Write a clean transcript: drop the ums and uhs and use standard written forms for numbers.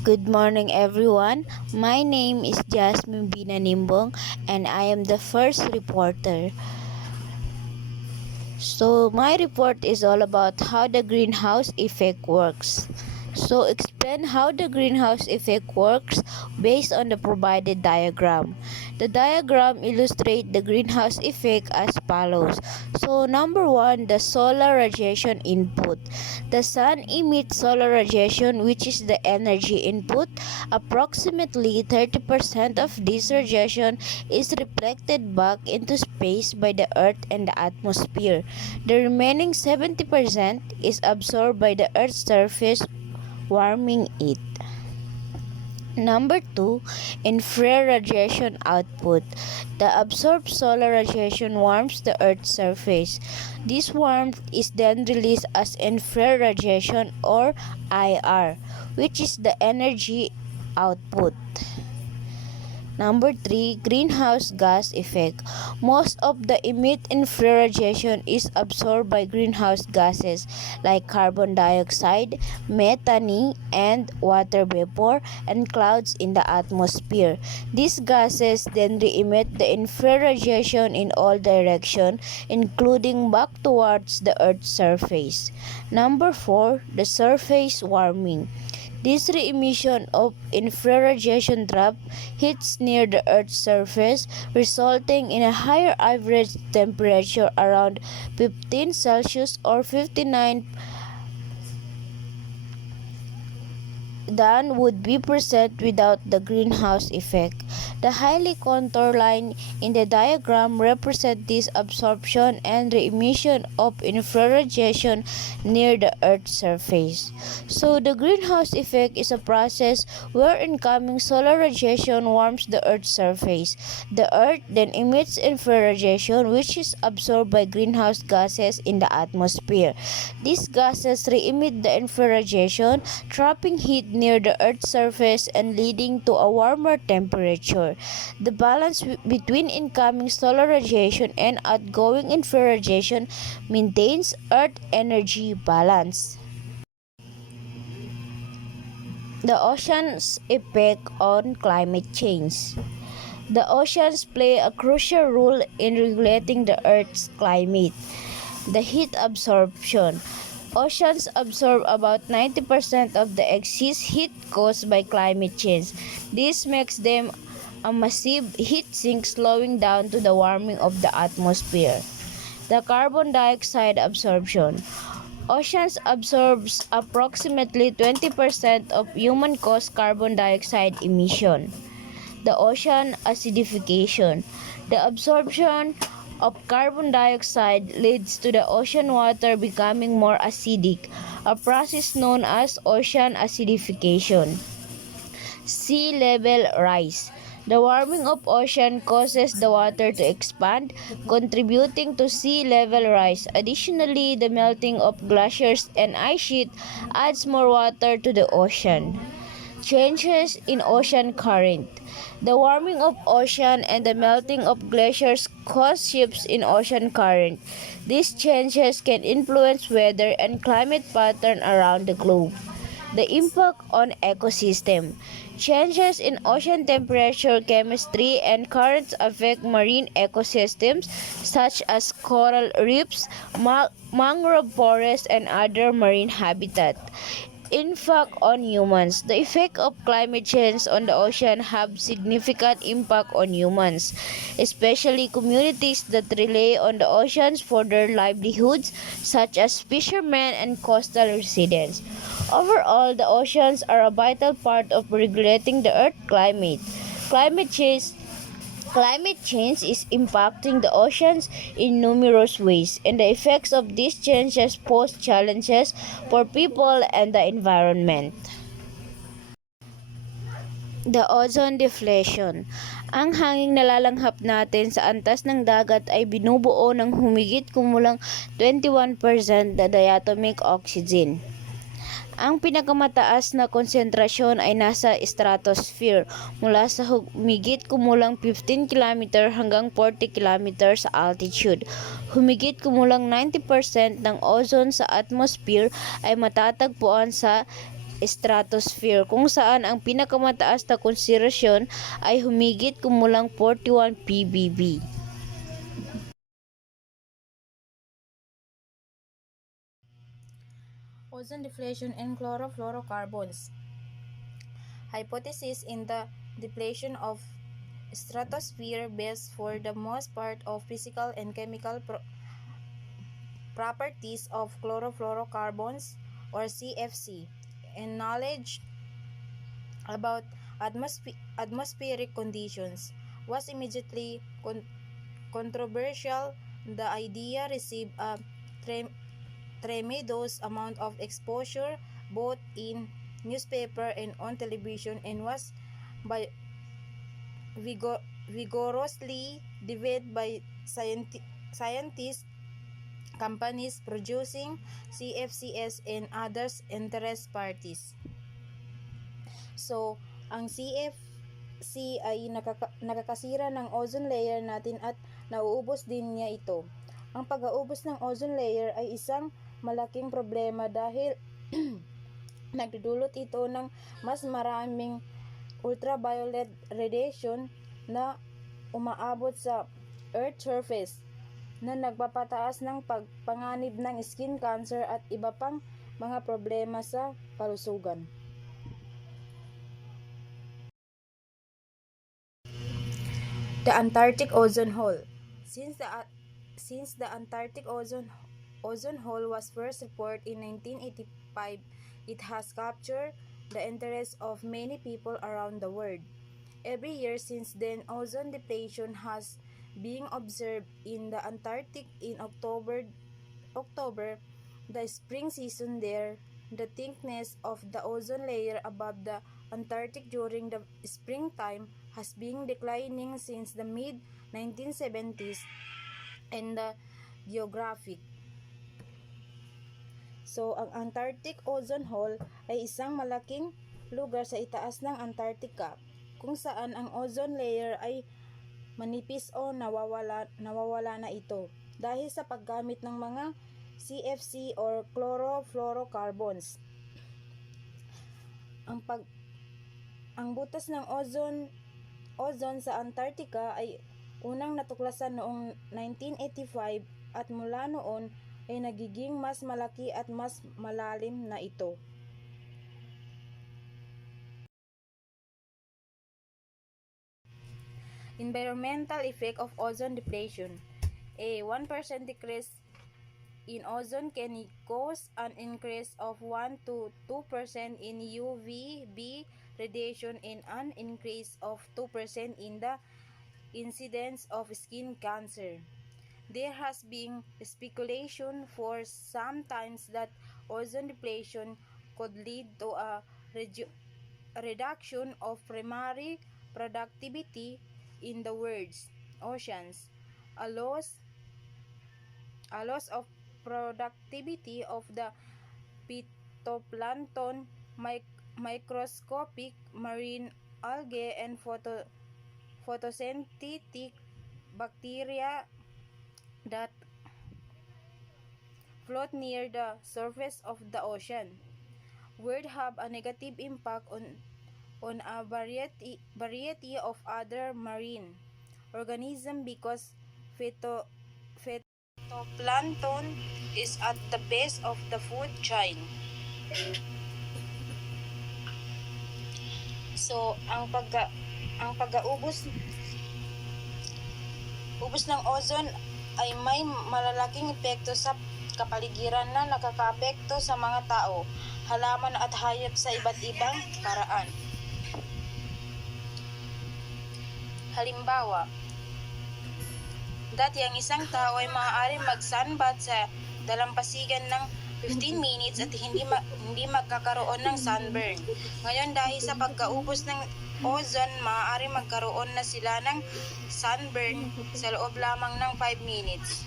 Good morning, everyone. My name is Jasmine Binanimbong, and I am the first reporter. So, my report is all about how the greenhouse effect works. So, explain how the greenhouse effect works based on the provided diagram. The diagram illustrates the greenhouse effect as follows. So, number one, the solar radiation input. The sun emits solar radiation, which is the energy input. Approximately 30% of this radiation is reflected back into space by the Earth and the atmosphere. The remaining 70% is absorbed by the Earth's surface, warming it. Number 2, infrared radiation output. The absorbed solar radiation warms the Earth's surface. This warmth is then released as infrared radiation or IR, which is the energy output. Number 3, greenhouse gas effect. Most of the emit infrared radiation is absorbed by greenhouse gases like carbon dioxide, methane, and water vapor and clouds in the atmosphere. These gases then re-emit the infrared radiation in all directions, including back towards the Earth's surface. Number 4, the surface warming. This re-emission of infrared radiation trap hits near the Earth's surface, resulting in a higher average temperature around 15 Celsius or 59 than would be present without the greenhouse effect. The highly contoured line in the diagram represents this absorption and re-emission of infrared radiation near the Earth's surface. So the greenhouse effect is a process where incoming solar radiation warms the Earth's surface. The Earth then emits infrared radiation, which is absorbed by greenhouse gases in the atmosphere. These gases re-emit the infrared radiation, trapping heat near the Earth's surface and leading to a warmer temperature. The balance between incoming solar radiation and outgoing infrared radiation maintains Earth energy balance. The ocean's effect on climate change. The oceans play a crucial role in regulating the Earth's climate. The heat absorption. Oceans absorb about 90% of the excess heat caused by climate change. This makes them a massive heat sink, slowing down to the warming of the atmosphere. The carbon dioxide absorption. Oceans absorbs approximately 20% of human-caused carbon dioxide emission. The ocean acidification. The absorption of carbon dioxide leads to the ocean water becoming more acidic, a process known as ocean acidification. Sea level rise. The warming of ocean causes the water to expand, contributing to sea level rise. Additionally, the melting of glaciers and ice sheet adds more water to the ocean. Changes in ocean current. The warming of ocean and the melting of glaciers cause shifts in ocean current. These changes can influence weather and climate pattern around the globe. The impact on ecosystem. Changes in ocean temperature, chemistry, and currents affect marine ecosystems such as coral reefs, mangrove forests, and other marine habitat. Impact on humans. The effect of climate change on the ocean have significant impact on humans, especially communities that rely on the oceans for their livelihoods, such as fishermen and coastal residents. Overall, the oceans are a vital part of regulating the Earth's climate. Climate change Climate change is impacting the oceans in numerous ways, and the effects of these changes pose challenges for people and the environment. The ozone deflation. Ang hanging nalalanghap natin sa antas ng dagat ay binubuo ng humigit kumulang 21% na diatomic oxygen. Ang pinakamataas na konsentrasyon ay nasa stratosphere mula sa humigit kumulang 15 km hanggang 40 km sa altitude. Humigit kumulang 90% ng ozone sa atmosphere ay matatagpuan sa stratosphere kung saan ang pinakamataas na konsentrasyon ay humigit kumulang 41 ppb. Ozone depletion and chlorofluorocarbons. Hypothesis in the depletion of stratosphere based for the most part of physical and chemical properties of chlorofluorocarbons or CFC and knowledge about atmospheric conditions was immediately controversial. The idea received a tremendous amount of exposure both in newspaper and on television and was vigorously debated by scientists, companies producing CFCs, and others interest parties. So, ang CFC ay nakakasira ng ozone layer natin at nauubos din niya ito. Ang pag-aubos ng ozone layer ay isang malaking problema dahil nagdudulot ito ng mas maraming ultraviolet radiation na umaabot sa Earth surface na nagpapataas ng pagpanganib ng skin cancer at iba pang mga problema sa kalusugan. The Antarctic ozone hole. Since the Antarctic ozone hole was first reported in 1985, it has captured the interest of many people around the world. Every year since then, ozone depletion has been observed in the Antarctic in October, the spring season there. The thickness of the ozone layer above the Antarctic during the springtime has been declining since the mid-1970s and the geographic. So, ang Antarctic ozone hole ay isang malaking lugar sa itaas ng Antarctica kung saan ang ozone layer ay manipis o nawawala na ito dahil sa paggamit ng mga CFC or chlorofluorocarbons. Ang butas ng ozone sa Antarctica ay unang natuklasan noong 1985 at mula noon ay nagiging mas malaki at mas malalim na ito. Environmental effect of ozone depletion. A 1% decrease in ozone can cause an increase of 1 to 2% in UVB radiation and an increase of 2% in the incidence of skin cancer. There has been speculation for some times that ozone depletion could lead to a reduction of primary productivity in the world's oceans, a loss of productivity of the phytoplankton, microscopic marine algae, and photosynthetic bacteria that float near the surface of the ocean would have a negative impact on a variety of other marine organisms because phytoplankton is at the base of the food chain. So, ang pag-ubos ng ozone ay may malalaking epekto sa kapaligiran na nakakaapekto sa mga tao, halaman at hayop sa iba't ibang paraan. Halimbawa, dati ang isang tao ay maaaring mag-sunbath sa dalampasigan ng 15 minutes at hindi magkakaroon ng sunburn. Ngayon dahil sa pagkaubos ng ozone, maaaring magkaroon na sila ng sunburn sa loob lamang ng 5 minutes.